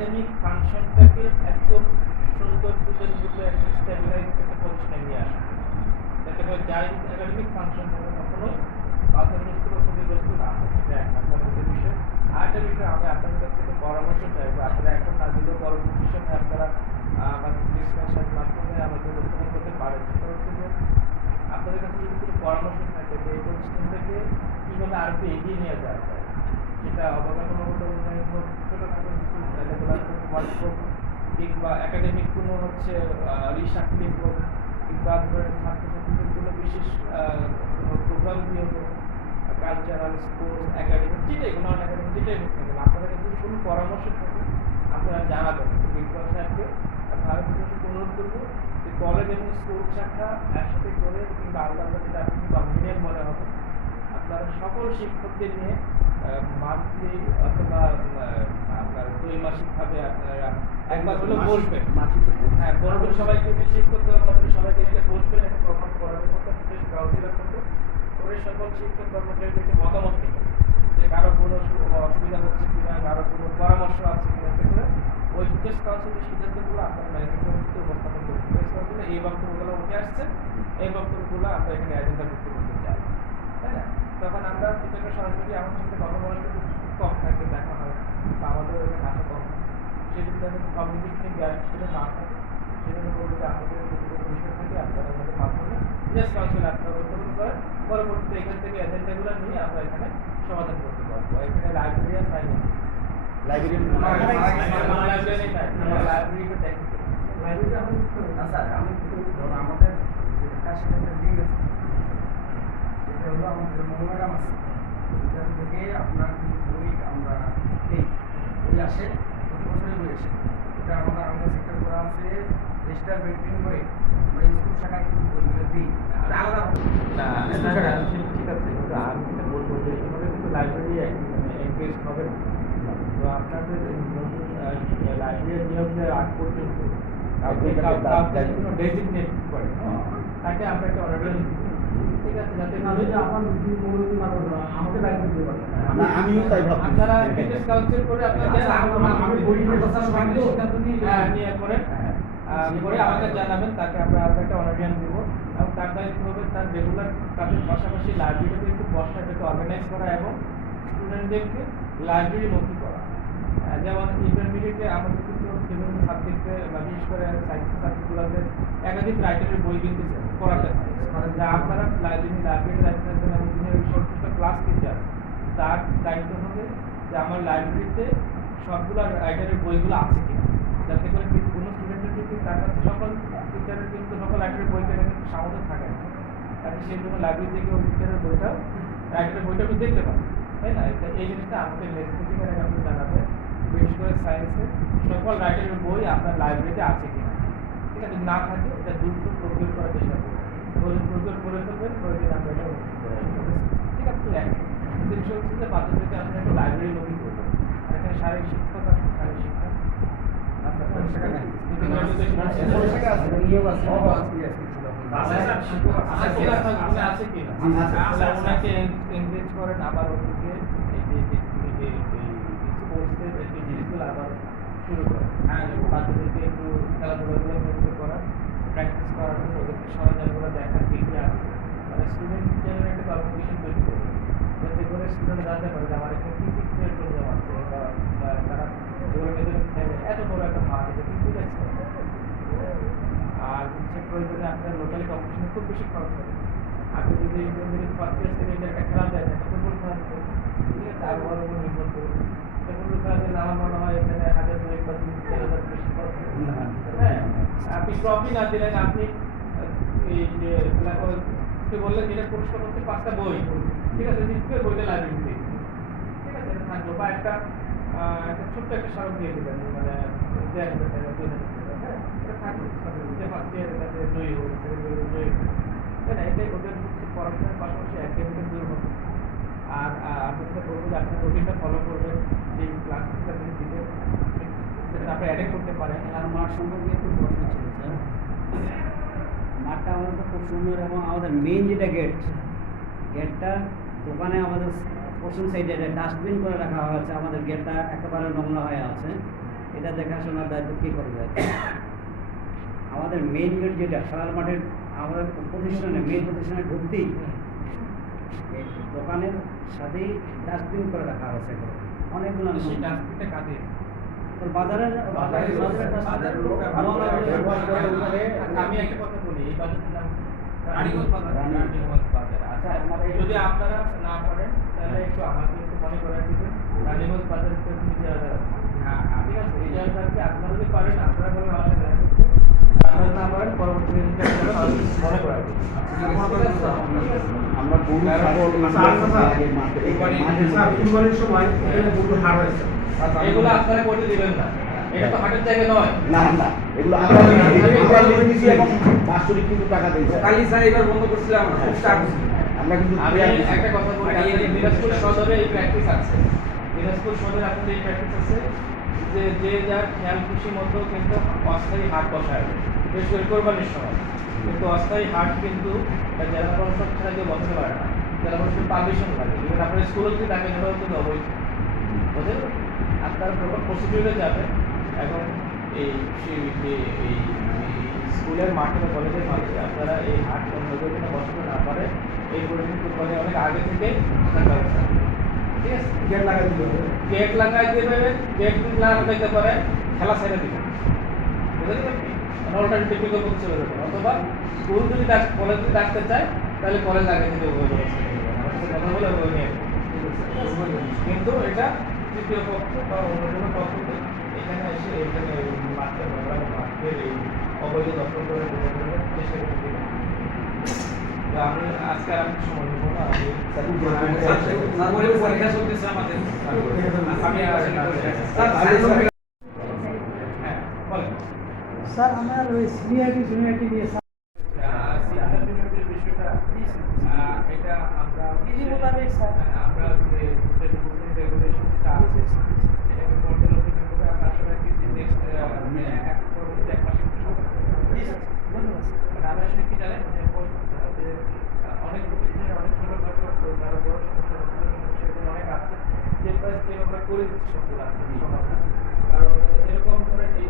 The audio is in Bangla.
একাডেমিক ফাংশনটাকে একদম সুন্দর সুন্দর রূপে একটা স্টেবিলাইজ একটা পজিশনে নিয়ে আসে, যাতে করে যাই একাডেমিক ফাংশন হবে কখনোই বাধাগ্রস্ত বা ক্ষতিগ্রস্ত না হয়। এটা এক আপনাদের বিষয়। আরেকটা বিষয় আমি আপনাদের কাছ থেকে পরামর্শ চাইবো, আপনারা এখন না দিলেও পরবর্তী সময় আপনারা আমাদের ডিসকাশন মাধ্যমে আমাদের উপস্থাপন করতে পারেন। সেটা হচ্ছে যে আপনাদের কাছে যদি কোনো পরামর্শ থাকে যে এই প্রতিষ্ঠানটাকে কীভাবে আরো এগিয়ে নিয়ে যাওয়া যায়, সেটা অবকাঠামোগত উন্নয়ন হোক, ছোটোখাটো কিছু রেগুলার কোনো ওয়ার্কশপ কিংবা একাডেমিক কোনো হচ্ছে রিসার্চিং হোক, কিংবা ধরেন ছাত্রছাত্রীদের কোনো বিশেষ কোনো প্রোগ্রাম দিয়ে হোক, কালচারাল, স্পোর্টস, একাডেমিক, যেটাই কোনো একাডেমিক যেটাই হোক না কেন, আপনাদের কাছে যদি কোনো পরামর্শ থাকে আপনারা জানাবেন প্রিন্সিপাল সাহেবকে। আর কিছু অনুরোধ করবো যে কলেজ এবং স্কুল শাখা একসাথে করে কিংবা আলাদা আলাদা যেটা আপনি কনভিনিয়েন্ট মনে হবে, আপনারা সকল শিক্ষকদের নিয়ে মান্থলি অথবা আপনার দ্বৈমাসিকভাবে আপনারা একবার হলেও বসবেন। হ্যাঁ, বলবেন সবাইকে, শিক্ষকদের মধ্যে সবাইকে নিয়ে বসবেন, একটা প্রকল্প করার মতো কাউন্সিলর মতো করে সকল শিক্ষক কর্মচারীদেরকে মতামত নেবেন যে কারো কোনো অসুবিধা হচ্ছে কিনা, কারো কোনো পরামর্শ আছে কিনা, সেগুলো ওই টেস্ট কাউন্সিলের সিদ্ধান্তগুলো আপনারা ম্যানেজমেন্ট কমিটিতে উপস্থাপন করবেন। টেস্ট কাউন্সিলে এই বক্তব্যগুলো উঠে আসছে, এই বক্তব্যগুলো আমরা এখানে এজেন্ডাভুক্ত করতে চাই, তাই না? তখন আমরা চিত্রটা সরাসরি আমার সাথে কথা বলার সাথে কম থাকে, দেখা হয় বা আমাদের এখানে আসা কম হয়, সেদিন কমিউনিকেশন গ্যাপ ছিল না থাকে, সেজন্য বলবো যে আমাদের কোনো বিষয় থেকে আপনারা আমাদের মাধ্যমে টেস্ট কাউন্সিল আপনারা উপস্থাপন করেন, পরবর্তীতে এখান থেকে এজেন্ডাগুলো নিয়ে আমরা এখানে সমাধান করতে পারবো। এখানে লাইব্রেরিয়ান নাই, লাইব্রেরিটা দেখি লাইব্রেরি আমি আমাদের সেটা হলো আমাদের মনোগ্রাম আছে, ওইখান থেকে আপনার বই আমরা নেই, বই আসে প্রতি বছরই বই আসে, ওটা আমাদের সেক্টর করা আছে, রেজিস্টার মেনটেন করে আমরা স্কুল শাখায় কিন্তু বইগুলো দিই আলাদা। ঠিক আছে, কিন্তু আমি যেটা বলবো যে এভাবে কিন্তু লাইব্রেরি মানে এনগেজ হবে না। তো আপনাদের নতুন লাইব্রেরি নিয়োগ দেওয়ার আগ পর্যন্ত ডেজিগনেট করে তাকে আমরা একটা অর্ডার, ঠিক আছে, যাতে আমাকে লাইব্রেরি দিতে পারেন। আমিও তাই ভাবছি। আপনারা বিজনেস কাউন্সিল করে আপনারা সিদ্ধান্ত নিয়ে করেন, করে আমাকে জানাবেন, তাকে আমরা একটা অর্ডার দিব এবং তার দায়িত্ব হবে তার রেগুলার কাজের পাশাপাশি লাইব্রেরিতে একটু বসাটাকে অর্গানাইজ করা এবং স্টুডেন্টদেরকে লাইব্রেরি মুখী করা। যেমন ইন্টারমিডিয়েটে আমাদের কিন্তু বিভিন্ন সাবজেক্টে বা বিশেষ করে সায়েন্স সাবজেক্টগুলোতে একাধিক রাইটারের বই কিন্তু পড়াতে হয়, যা আপনারা লাইব্রেরির দায়িত্ব থাকবেন এবং যিনি সংশ্লিষ্ট ক্লাস টিচার তার দায়িত্ব হবে যে আমার লাইব্রেরিতে সবগুলো রাইটারের বইগুলো আছে কিনা, যাতে করে কোনো স্টুডেন্টের কিন্তু তার কাছে সকল টিচারের কিন্তু সকল রাইটারের বই কেনা কিন্তু সামর্থ্য থাকে না, তাকে সেই জন্য লাইব্রেরি থেকে ওই টিচারের বইটা রাইটারের বইটা একটু দেখতে পাবে, তাই না? এই জিনিসটা আমাদের নেক্সট মিটিংয়ের আগে আপনি জানাবেন, বিশেষ করে সায়েন্সে সকল রাইটারের বই আপনার লাইব্রেরিতে আছে কিনা, ঠিক আছে? না থাকে এটা দ্রুত প্রকিউর করার চেষ্টা করবেন, প্রকিউর করে ফেলবেন, প্রয়োজন আমরা এটা ঠিক আছে। জিনিস হচ্ছে যে বাচ্চাদেরকে আপনি একটা লাইব্রেরি মুখী করবেন, আর এখানে শারীরিক শিক্ষক আছে, শারীরিক শিক্ষা ওনাকে এনগেজ করেন, আবার ওদিকে স্পোর্টসের একটি জিনিসগুলো আবার শুরু করেন, বাচ্চাদেরকে একটু খেলাধুলাগুলো মধ্যে করান, প্র্যাকটিস করার ওদেরকে সরঞ্জামগুলো দেখার কি কি আছে, মানে স্টুডেন্ট যেন একটা কমিউনিকেশন তৈরি করবে, যাতে করে স্টুডেন্ট জানতে পারে যে আমার এখানে কী কী সরঞ্জাম আছে বা তারা এগুলো ভেতরে খেলে এত বড় একটা মাঠ, এটা কিন্তু আছে। আর হচ্ছে প্রয়োজনে আপনার লোকাল কম্পিটিশনে খুব বেশি খরচ হবে, আপনি যদি ফার্স্ট ইয়ার সেকেন্ড ইয়ার একটা খেলা দেয় একটা ফুটবল খেলা দিতে, ঠিক আছে, আরো বড় বড় নির্ভর করবে, ফুটবল খেলা দিলে আমার মনে হয় এখানে 1000 বা 2000 বেশি খরচ হবে। হ্যাঁ, আপনি ট্রফি না দিলেন, আপনি এই যে বললেন যেটা পুরস্কার হচ্ছে 5টা বই, ঠিক আছে, দ্বিতীয় বইটা লাইব্রেরিতে, ঠিক আছে, এটা থাকলো, বা একটা ছোট্ট একটা স্মারক দিয়ে দিলেন, মানে 1000 টাকা 2000 টাকা, হ্যাঁ, এটা থাকলো যে ফার্স্ট ইয়ার এটাতে জয়ী হলো, সেকেন্ড ইয়ারে জয়ী হলো, তাই না? এটাই ওদের হচ্ছে পড়াশোনার পাশাপাশি একাডেমিক দূর হবে। আর আমি যেটা বলবো যে আপনার রুটিনটা ফলো করবেন, যে ক্লাসটা যদি দিবেন সেটা আপনি অ্যাটেন্ড করতে পারেন। আর মাঠ সম্পর্কে একটু প্রশ্ন ছিল স্যার, মাঠটা আমাদের খুব সুন্দর এবং আমাদের মেইন যেটা গেটটা দোকানে আমাদের পশ্চিম সাইডে ডাস্টবিন করে রাখা হয়েছে, আমাদের গেটটা একেবারে নোংরা হয়ে আছে এটা দেখাশোনার দায়িত্ব কে করবে? আমাদের মেইন গেট যেটা খেলার মাঠের আমাদের প্রতিষ্ঠানে মেইন প্রতিষ্ঠানে ঢুকতেই এই দোকানের সাথেই ডাস্টবিন করে রাখা হয়েছে অনেকগুলো সেই ডাস্টবিনটা কাঁদে বাজারের আমি একটা কথা বলি, এই বাজারটার নাম রানীগঞ্জ বাজার। রানীগঞ্জ বাজার। আচ্ছা, যদি আপনারা না পারেন তাহলে একটু আমাকে একটু মনে করাই দিবেন। রানীগঞ্জ বাজার কিন্তু জায়গা আছে। ঠিক আছে, এই জায়গাটাকে আপনারা যদি পারেন আপনারা বলেন আমাকে দেখা করতে, আপনারা না পারেন পরবর্তী দিনকে আপনারা মনে করাই দিবেন। আমরা গরু কুরবানির সময় এখানে গরু হাট হয়েছে। এগুলো আপনারা করতে দিবেন না, এটা তো হাটের জায়গা নয়। না না, এগুলো আমরা দিয়েছি এবং বাৎসরিক কিন্তু টাকা দিয়েছি। কালি স্যার এবার বন্ধ করছিলাম খুব চাপ হচ্ছে। আমরা কিন্তু আমি একটা কথা বলি, দিনাজপুর সদরে এই প্র্যাকটিস আছে। দিনাজপুর সদরে আপনাদের এই প্র্যাকটিস আছে যে যে যার খেয়াল খুশি মতো কিন্তু অস্থায়ী হাট বসায়, বিশেষ করে কোরবানির সময়। কিন্তু অস্থায়ী হাট কিন্তু জেলা পরিষদ ছাড়া কেউ বসাতে পারে না, জেলা পরিষদ পারমিশন লাগে। ইভেন আপনার স্কুলে যদি থাকেন এটাও কিন্তু অবৈধ, বুঝলেন? আপনার প্রপার প্রসিডিউরে যাবে। এখন এই স্কুলের মাঠে বা কলেজের মাঠে আপনারা এই হাট অন্য যদি বসাতে না পারে, এই পরিমাণে অনেক আগে থেকে ব্যবস্থা, ঠিক আছে? গেট লাগাই দিতে হবে। গেট লাগাই দেবেন, গেট না লাগাইতে পারে খেলা ছেড়ে দিবেন, বুঝলেন আপনি? অল্টারনেটিভ বিকল্প চলে যাবেন। অথবা স্কুল যদি কলেজ যদি ডাকতে চায় তাহলে কলেজ আগে থেকে ওই ব্যবস্থা করে দেবেন। আমার সাথে কথা বলে ওই নিয়ে কিন্তু এটা তৃতীয় পক্ষ বা অন্য কোনো পক্ষকে এখানে এসে এখানে মাঠে মাঠের এই অবৈধ দখল করে চেষ্টা করতে দেবেন। আমি আজকে আর আমি সময় নেবো না, আমি পরীক্ষা চলতেছে আমাদের। আমি হ্যাঁ বলেন। স্যার আমার ওই সিনিয়রিটি জুনিয়রিটি নিয়ে এটা আমরা বিধি মোতাবেক স্যার আমরা যে রেগুলেশন যেটা আছে এটাকে পোর্টাল ওপেন করে আমরা আশা রাখি যে নেক্সট এক পরবর্তী এক মাসের জি স্যার ধন্যবাদ স্যার। মানে আমরা আসলে কি জানেন যে অনেক প্রতিষ্ঠানের অনেক ছোটখাটো যারা বড় সমস্যা সেগুলো অনেক আছে, স্টেপ বাই স্টেপ আমরা করে দিচ্ছি সবগুলো সমাধান। কারণ এরকম করে এই